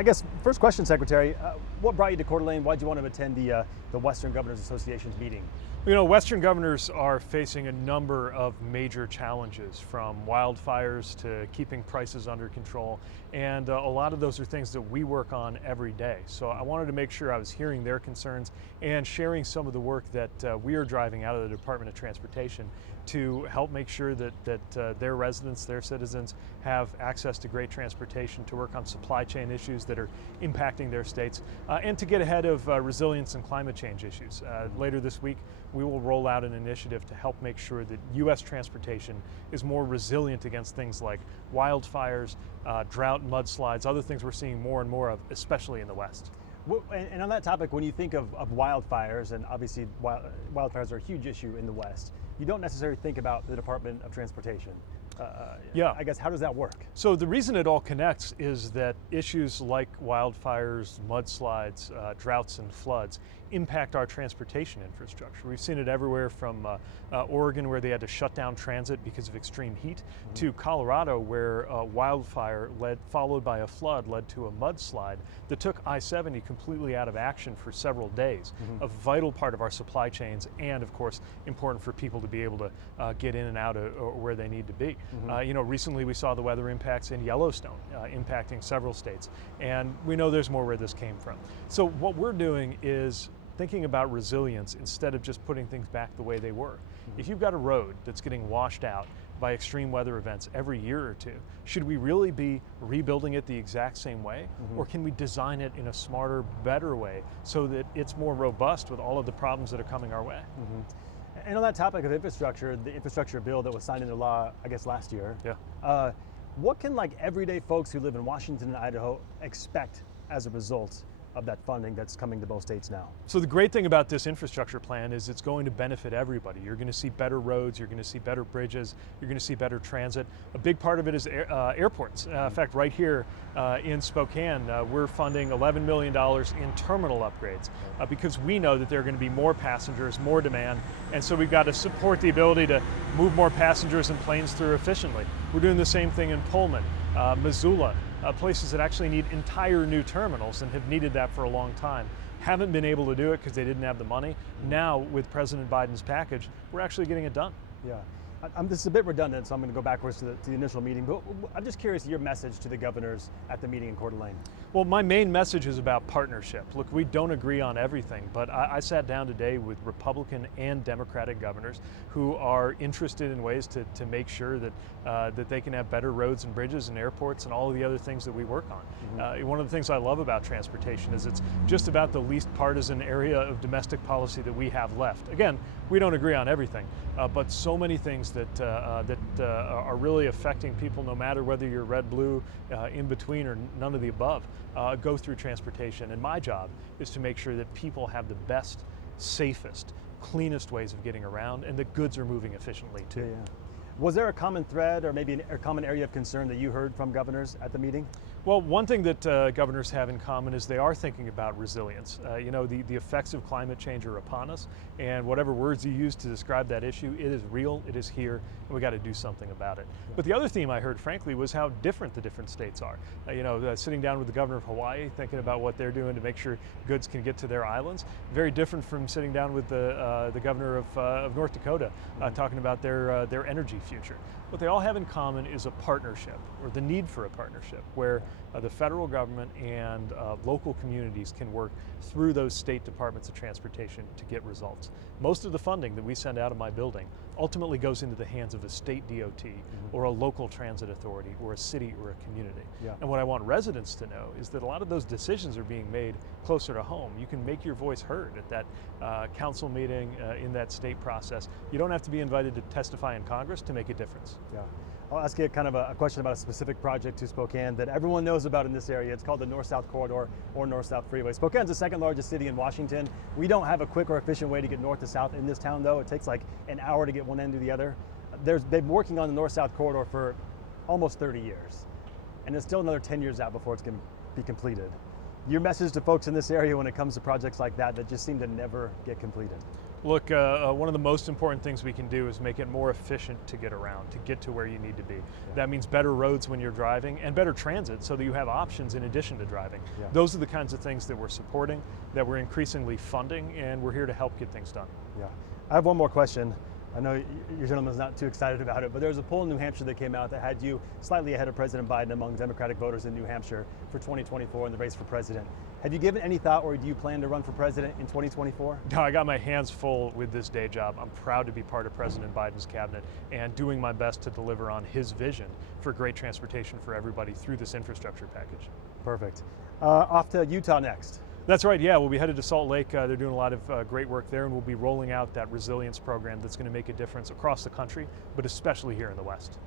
I guess first question, Secretary, what brought you to Coeur d'Alene? Why did you want to attend the Western Governors Association's meeting? You know, Western governors are facing a number of major challenges, from wildfires to keeping prices under control, and a lot of those are things that we work on every day. So I wanted to make sure I was hearing their concerns and sharing some of the work that we are driving out of the Department of Transportation to help make sure that their residents, their citizens, have access to great transportation, to work on supply chain issues that are impacting their states, and to get ahead of resilience and climate change issues. Later this week, we will roll out an initiative to help make sure that U.S. transportation is more resilient against things like wildfires, drought, mudslides, other things we're seeing more and more of, especially in the West. And on that topic, when you think of wildfires, and obviously wildfires are a huge issue in the West, you don't necessarily think about the Department of Transportation. Yeah. I guess, how does that work? So the reason it all connects is that issues like wildfires, mudslides, droughts and floods impact our transportation infrastructure. We've seen it everywhere from Oregon, where they had to shut down transit because of extreme heat, to Colorado, where a wildfire followed by a flood led to a mudslide that took I-70 completely out of action for several days. A vital part of our supply chains, and of course important for people to be able to get in and out of where they need to be. You know, recently we saw the weather impacts in Yellowstone impacting several states, and we know there's more where this came from. So what we're doing is thinking about resilience instead of just putting things back the way they were. If you've got a road that's getting washed out by extreme weather events every year or two, should we really be rebuilding it the exact same way? Or can we design it in a smarter, better way so that it's more robust with all of the problems that are coming our way? And on that topic of infrastructure, the infrastructure bill that was signed into law, I guess, last year, what can everyday folks who live in Washington and Idaho expect as a result of that funding that's coming to both states now? So the great thing about this infrastructure plan is it's going to benefit everybody. You're going to see better roads, you're going to see better bridges, you're going to see better transit. A big part of it is airports. In fact, right here in Spokane, we're funding $11 million in terminal upgrades because we know that there are going to be more passengers, more demand, and so we've got to support the ability to move more passengers and planes through efficiently. We're doing the same thing in Pullman, Missoula, places that actually need entire new terminals and have needed that for a long time. Haven't been able to do it because they didn't have the money. Now, with President Biden's package, we're actually getting it done. Yeah. This is a bit redundant, so I'm going to go backwards to the initial meeting, but I'm just curious your message to the governors at the meeting in Coeur d'Alene. Well, my main message is about partnership. Look, we don't agree on everything, but I sat down today with Republican and Democratic governors who are interested in ways to make sure that that they can have better roads and bridges and airports and all of the other things that we work on. One of the things I love about transportation is it's just about the least partisan area of domestic policy that we have left. Again, we don't agree on everything, but so many things that are really affecting people, no matter whether you're red, blue, in between, or none of the above, go through transportation. And my job is to make sure that people have the best, safest, cleanest ways of getting around, and that goods are moving efficiently too. Yeah. Was there a common thread or maybe a common area of concern that you heard from governors at the meeting? Well, one thing that governors have in common is they are thinking about resilience. You know, the effects of climate change are upon us, and whatever words you use to describe that issue, it is real, it is here, and we got to do something about it. But the other theme I heard, frankly, was how different the different states are. You know, sitting down with the governor of Hawaii, thinking about what they're doing to make sure goods can get to their islands, very different from sitting down with the governor of North Dakota, talking about their energy future. What they all have in common is a partnership, or the need for a partnership, where the federal government and local communities can work through those state departments of transportation to get results. Most of the funding that we send out of my building ultimately goes into the hands of a state DOT or a local transit authority or a city or a community. And what I want residents to know is that a lot of those decisions are being made closer to home. You can make your voice heard at that council meeting, in that state process. You don't have to be invited to testify in Congress to make a difference. Yeah. I'll ask you kind of a question about a specific project to Spokane that everyone knows about in this area. It's called the North-South Corridor or North-South Freeway. Spokane's the second largest city in Washington. We don't have a quick or efficient way to get north to south in this town, though. It takes like an hour to get one end to the other. They've been working on the North-South Corridor for almost 30 years, and it's still another 10 years out before it's going to be completed. Your message to folks in this area when it comes to projects like that just seem to never get completed? Look, one of the most important things we can do is make it more efficient to get around, to get to where you need to be. Yeah. That means better roads when you're driving and better transit so that you have options in addition to driving. Yeah. Those are the kinds of things that we're supporting, that we're increasingly funding, and we're here to help get things done. Yeah. I have one more question. I know your gentleman's not too excited about it, but there was a poll in New Hampshire that came out that had you slightly ahead of President Biden among Democratic voters in New Hampshire for 2024 in the race for president. Have you given any thought, or do you plan to run for president in 2024? No, I got my hands full with this day job. I'm proud to be part of President Biden's cabinet and doing my best to deliver on his vision for great transportation for everybody through this infrastructure package. Perfect. Off to Utah next. That's right, yeah, we'll be headed to Salt Lake. They're doing a lot of great work there, and we'll be rolling out that resilience program that's going to make a difference across the country, but especially here in the West.